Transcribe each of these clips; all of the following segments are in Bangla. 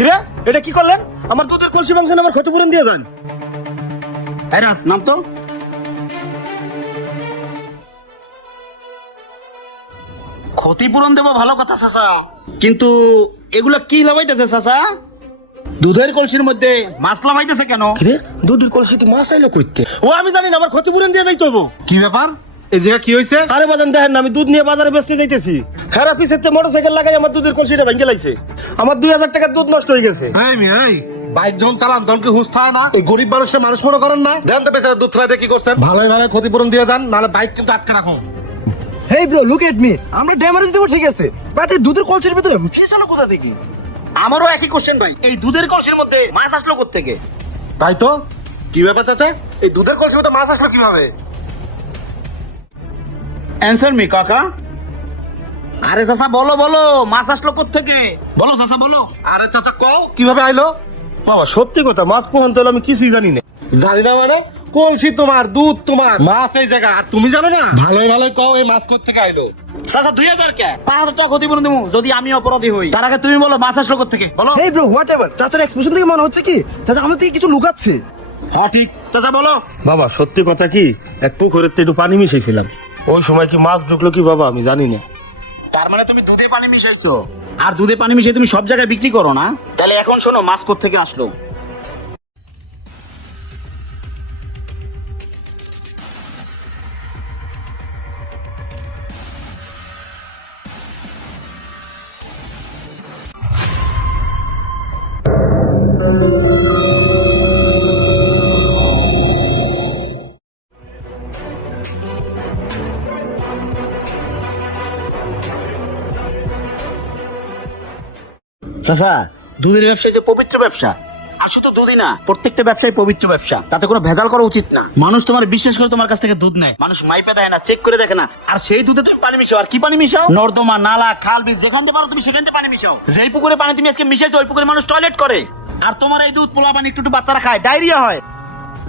কিরে এটা কি করলেন? আমার দুধের কলসি ভাঙছেন, আমার ক্ষতিপূরণ দিয়ে দেন। এই রাজ নাম তো। ক্ষতিপূরণ দেবো ভালো কথা চাচা, কিন্তু এগুলা কি লাগাইতেছে চাচা? দুধের কলসির মধ্যে মাছ লাগাইতেছে কেন? কিরে দুধের কলসিতে মাছ আইলো কইতে? ও আমি জানি না, আমার ক্ষতিপূরণ দিয়ে দিতে হবো। কি ব্যাপার? এই জায়গা কি হয়েছে? আরে বাজান দেখেন না, আমি দুধ নিয়ে বাজারে বেচতে যাইতেছি, হেরা পিছের মোটরসাইকেল লাগাই আমার দুধের কলসিটা ভেঙে লাইছে। আমার 2000 টাকার দুধ নষ্ট হয়ে গেছে। এই বাইক যখন চালান তখন কি হুঁশ থাকে না? ওই গরিব মানুষের মানুষ মনে করেন না? দেন তো বেচারা দুধ ফেলাইতে কি করছেন? ভালোই ভালো ক্ষতিপূরণ দিয়ে যান, নাহলে বাইক কিন্তু আটকে রাখুন। Hey bro, look at me. আমরা ড্যামেজ দেবো ঠিক আছে, বাট এই দুধের কলসির ভিতরে ফিস আলো কোথা থেকে? আমারও একই কোশ্চেন ভাই, এই দুধের কলসির মধ্যে মাছ আসলো কোত্থেকে? তাই তো, কি ব্যাপার চাচা? এই দুধের কলসির মধ্যে মাছ আসলো কিভাবে? অ্যান্সার মি কাকা। আরে চাচা বলো বলো, মাছ আসলো কোত্থেকে? বলো চাচা বলো। আরে চাচা কও কিভাবে আইলো? বাবা সত্যি কথা, মাছ কখন তোলো আমি কিছুই জানি না। জানি না মানে? কলসি তোমার, দুধ তোমার, মাছ এই জায়গা, আর তুমি জানো না? ভালোই ভালোই কও এই মাছ কোত্থেকে আইলো? চাচা 2000 কে 5000 টাকা ক্ষতিপূরণ দেবো যদি আমি অপরাধী হই। তার আগে তুমি বলো মাছ আসলো কোত্থেকে বলো। Hey bro, what ever. চাচার এক্সপ্রেশন থেকে মনে হচ্ছে কি চাচা আমাদের থেকে কিছু লুকাচ্ছে। হ্যাঁ ঠিক, চাচা বলো। বাবা সত্যি কথা কি, এক পুকুরের একটু পানি মিশিয়েছিলাম, ওই সময় কি মাছ ঢুকলো কি বাবা আমি জানি না। তার মানে তুমি দুধে পানি মিশাইছো, আর দুধে পানি মিশিয়ে তুমি সব জায়গায় বিক্রি করো না? তাহলে এখন শোনো মাছ কোত্থেকে আসলো। চাচা দুধের ব্যবসা যে পবিত্র ব্যবসা, আর শুধু দুধই না, প্রত্যেকটা ব্যবসায় পবিত্র ব্যবসা, তাতে কোনো ভেজাল করা উচিত না। মানুষ তোমার বিশ্বাস করে তোমার কাছ থেকে দুধ নেয়, মানুষ মাইপে দেয় না, চেক করে দেখে না, আর সেই দুধে তুমি পানি মিশাও। আর কি পানি মিশাও? নর্দমা, নালা, খাল, বিল যেখান থেকে পারো তুমি সেখান থেকে পানি মিশাও। যেই পুকুরে পানি তুমি আজকে মিশাইছো ওই পুকুরে মানুষ টয়লেট করে, আর তোমার এই দুধ পোলা পানি একটু বাচ্চারা খায়, ডায়রিয়া হয়।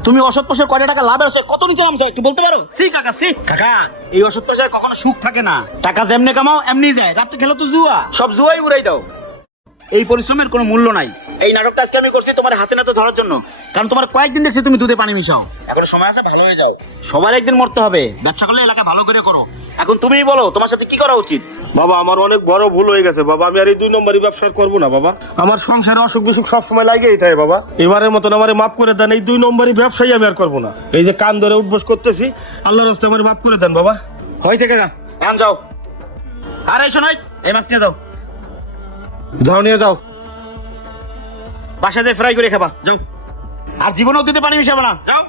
তুমি অসৎ পয়সায় কয়টা টাকা লাভ আছে, কত নিচে নামছো একটু বলতে পারো? সি কাকা সি কাকা, এই অসৎ পয়সায় কখনো সুখ থাকে না, টাকা যেমনে কামাও এমনি যায়, রাত্রে খেলো তো জুয়া, সব জুয়াই উড়াই দাও। এই পরিশ্রমের কোনো মূল্য নাই। এই নাটকটা আজকে আমি করছি তোমার হাতে নাতে ধরার জন্য, কারণ তোমার কয়েকদিন দেখছি তুমি দুধে পানি মিশাও। এখন সময় আছে, ভালো হয়ে যাও। সবার একদিন মরতে হবে, ব্যবসা করলে এলাকা ভালো করে করো। এখন তুমিই বলো তোমার সাথে কি করা উচিত? বাবা আমার অনেক বড় ভুল হয়ে গেছে বাবা, আমি আর এই 2 নম্বরই ব্যবসা করবো না বাবা। আমার সংসারে অসুখ বিসুখ সবসময় লাগেই থাকে বাবা, এবারের মতন আমারে মাফ করে দেন, এই 2 নম্বরই ব্যবসায়ী আমি আর করবো না। এই যে কান ধরে উঠবোস করতেছি, আল্লাহর রাস্তায় আমার মাফ করে দেন বাবা। হয়েছে কাকা, এখন যাও। আর এই শোনাই, এই মাছ নিয়ে যাও, যাও নিয়ে যাও। বাসায় ফ্রাই করে খাবা যাও, আর জীবনেও দিতে পানি মিশাবে না, যাও।